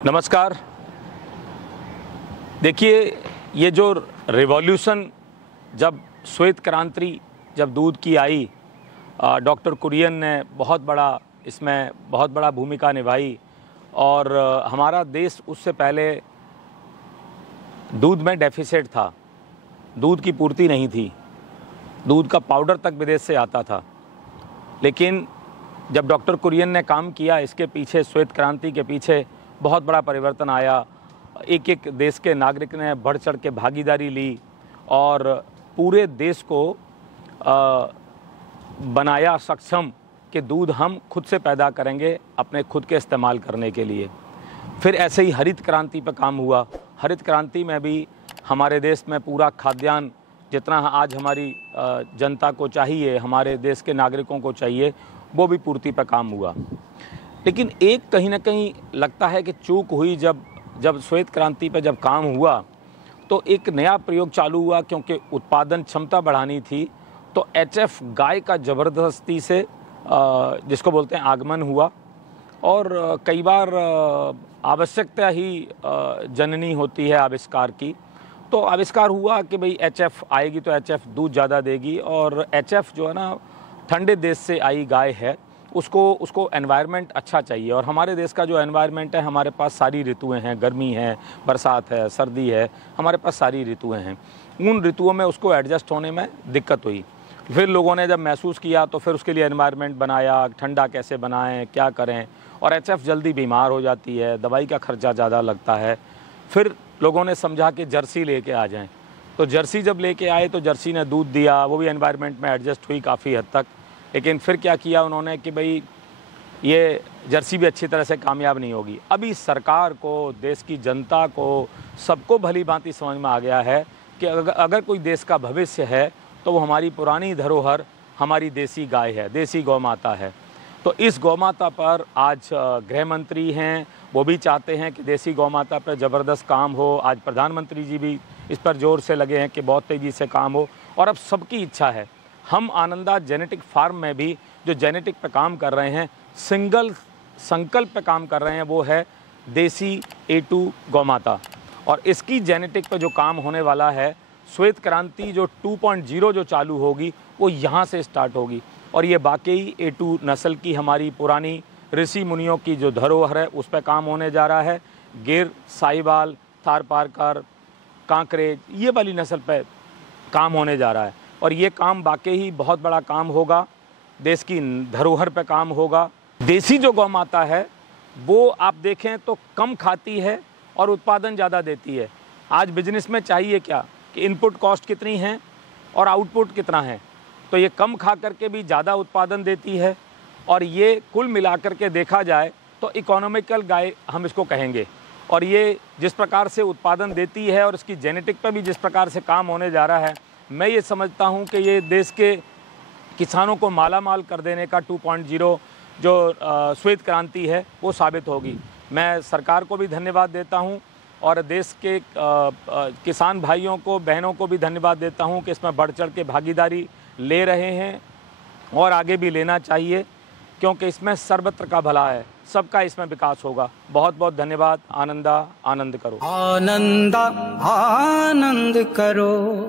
नमस्कार। देखिए, ये जो रिवॉल्यूशन जब श्वेत क्रांति जब दूध की आई, डॉक्टर कुरियन ने बहुत बड़ा भूमिका निभाई और हमारा देश उससे पहले दूध में डेफिसिट था, दूध की पूर्ति नहीं थी, दूध का पाउडर तक विदेश से आता था। लेकिन जब डॉक्टर कुरियन ने काम किया, इसके पीछे श्वेत क्रांति के पीछे बहुत बड़ा परिवर्तन आया। एक एक देश के नागरिक ने बढ़ चढ़ के भागीदारी ली और पूरे देश को बनाया सक्षम कि दूध हम खुद से पैदा करेंगे अपने खुद के इस्तेमाल करने के लिए। फिर ऐसे ही हरित क्रांति पर काम हुआ। हरित क्रांति में भी हमारे देश में पूरा खाद्यान्न जितना आज हमारी जनता को चाहिए, हमारे देश के नागरिकों को चाहिए, वो भी पूर्ति पर काम हुआ। लेकिन एक कहीं ना कहीं लगता है कि चूक हुई। जब श्वेत क्रांति पर जब काम हुआ तो एक नया प्रयोग चालू हुआ, क्योंकि उत्पादन क्षमता बढ़ानी थी। तो एचएफ गाय का ज़बरदस्ती से जिसको बोलते हैं आगमन हुआ और कई बार आवश्यकता ही जननी होती है आविष्कार की। तो आविष्कार हुआ कि भाई एचएफ आएगी तो एचएफ दूध ज़्यादा देगी। और एचएफ जो है ना, ठंडे देश से आई गाय है, उसको एनवायरनमेंट अच्छा चाहिए। और हमारे देश का जो एनवायरनमेंट है, हमारे पास सारी ऋतुएं हैं, गर्मी है, बरसात है, सर्दी है, हमारे पास सारी ऋतुएं हैं। उन ऋतुओं में उसको एडजस्ट होने में दिक्कत हुई। फिर लोगों ने जब महसूस किया तो फिर उसके लिए एनवायरनमेंट बनाया, ठंडा कैसे बनाएं, क्या करें। और एचएफ जल्दी बीमार हो जाती है, दवाई का खर्चा ज़्यादा लगता है। फिर लोगों ने समझा कि जर्सी लेके आ जाएँ। तो जर्सी जब लेके आए तो जर्सी ने दूध दिया, वो भी एनवायरनमेंट में एडजस्ट हुई काफ़ी हद तक। लेकिन फिर क्या किया उन्होंने कि भाई ये जर्सी भी अच्छी तरह से कामयाब नहीं होगी। अभी सरकार को, देश की जनता को, सबको भली भांति समझ में आ गया है कि अगर कोई देश का भविष्य है तो वो हमारी पुरानी धरोहर, हमारी देसी गाय है, देसी गौ माता है। तो इस गौ माता पर आज गृह मंत्री हैं, वो भी चाहते हैं कि देसी गौ माता पर ज़बरदस्त काम हो। आज प्रधानमंत्री जी भी इस पर ज़ोर से लगे हैं कि बहुत तेज़ी से काम हो। और अब सबकी इच्छा है, हम आनंदा जेनेटिक फार्म में भी जो जेनेटिक पे काम कर रहे हैं, सिंगल संकल्प पे काम कर रहे हैं, वो है देसी A2 गौ माता। और इसकी जेनेटिक पे जो काम होने वाला है, श्वेत क्रांति जो 2.0 जो चालू होगी, वो यहाँ से स्टार्ट होगी। और ये वाकई A2 नस्ल की हमारी पुरानी ऋषि मुनियों की जो धरोहर है, उस पर काम होने जा रहा है। गिर, साहिवाल, थारपारकर, कांकरेज, ये वाली नस्ल पे काम होने जा रहा है। और ये काम वाकई ही बहुत बड़ा काम होगा, देश की धरोहर पे काम होगा। देसी जो गौ माता है वो आप देखें तो कम खाती है और उत्पादन ज़्यादा देती है। आज बिजनेस में चाहिए क्या कि इनपुट कॉस्ट कितनी है और आउटपुट कितना है। तो ये कम खा करके भी ज़्यादा उत्पादन देती है। और ये कुल मिलाकर के देखा जाए तो इकोनॉमिकल गाय हम इसको कहेंगे। और ये जिस प्रकार से उत्पादन देती है और इसकी जेनेटिक पर भी जिस प्रकार से काम होने जा रहा है, मैं ये समझता हूँ कि ये देश के किसानों को माला माल कर देने का 2.0 जो श्वेत क्रांति है वो साबित होगी। मैं सरकार को भी धन्यवाद देता हूँ और देश के किसान भाइयों को, बहनों को भी धन्यवाद देता हूँ कि इसमें बढ़ चढ़ के भागीदारी ले रहे हैं और आगे भी लेना चाहिए, क्योंकि इसमें सर्वत्र का भला है, सबका इसमें विकास होगा। बहुत बहुत धन्यवाद। आनंदा आनंद करो। आनंदा आनंद करो।